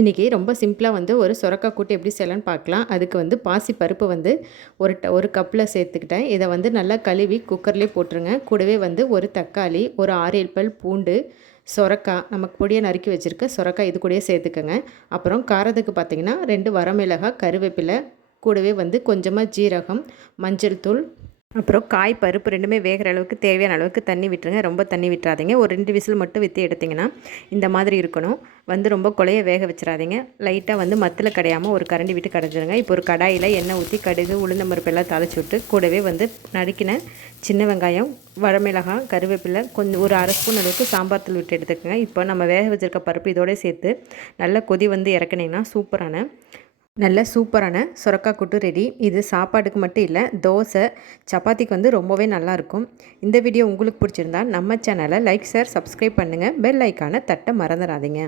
இன்றைக்கி ரொம்ப சிம்பிளாக வந்து ஒரு சுரக்காய் கூட்டு எப்படி செய்யலான்னு பார்க்கலாம். அதுக்கு வந்து பாசி பருப்பு வந்து ஒரு ட ஒரு கப்பில் சேர்த்துக்கிட்டேன். இதை வந்து நல்லா கழுவி குக்கர்லேயே போட்டுருங்க. கூடவே வந்து ஒரு தக்காளி ஒரு ஆறு ஏழு பல் பூண்டு சொரக்காய் நமக்கு பொடியை நறுக்கி வச்சுருக்க சொரக்காய் இது கூடயே சேர்த்துக்கோங்க. அப்புறம் காரத்துக்கு பார்த்திங்கன்னா ரெண்டு வரமிளகாய் கருவேப்பிலை கூடவே வந்து கொஞ்சமாக ஜீரகம் மஞ்சள் தூள் அப்புறம் காய் பருப்பு ரெண்டுமே வேகிற அளவுக்கு தேவையான அளவுக்கு தண்ணி விட்டுருங்க. ரொம்ப தண்ணி விட்டுறாதீங்க. ஒரு ரெண்டு விசில் மட்டும் விற்று எடுத்திங்கன்னா இந்த மாதிரி இருக்கணும். வந்து ரொம்ப கொலைய வேக வச்சிடாதீங்க லைட்டாக வந்து மத்தில் கடையாமல் ஒரு கரண்டி விட்டு கடைஞ்சிருங்க. இப்போ ஒரு கடாயில் எண்ணெய் ஊற்றி கடுகு உளுந்த பருப்பு எல்லாம் தாளிச்சு விட்டு கூடவே வந்து நறுக்கின சின்ன வெங்காயம் வரமிளகாய் கருவேப்பிலை கொஞ்சம் ஒரு அரை ஸ்பூன் அளவுக்கு சாம்பார் தூள் விட்டு எடுத்துக்கோங்க. இப்போ நம்ம வேக வச்சுருக்க பருப்பு இதோடய சேர்த்து நல்லா கொதி வந்து இறக்குனீங்கன்னா சூப்பரான நல்ல சூப்பரான சுரக்காய் கூட்டு ரெடி இது சாப்பாடுக்கு மட்டும் இல்லை தோசை சப்பாத்திக்கு வந்து ரொம்பவே நல்லாயிருக்கும் இந்த வீடியோ உங்களுக்கு பிடிச்சிருந்தா நம்ம சேனலை லைக் ஷேர் சப்ஸ்கிரைப் பண்ணுங்கள் பெல் ஐக்கானை தட்ட மறந்துடாதீங்க.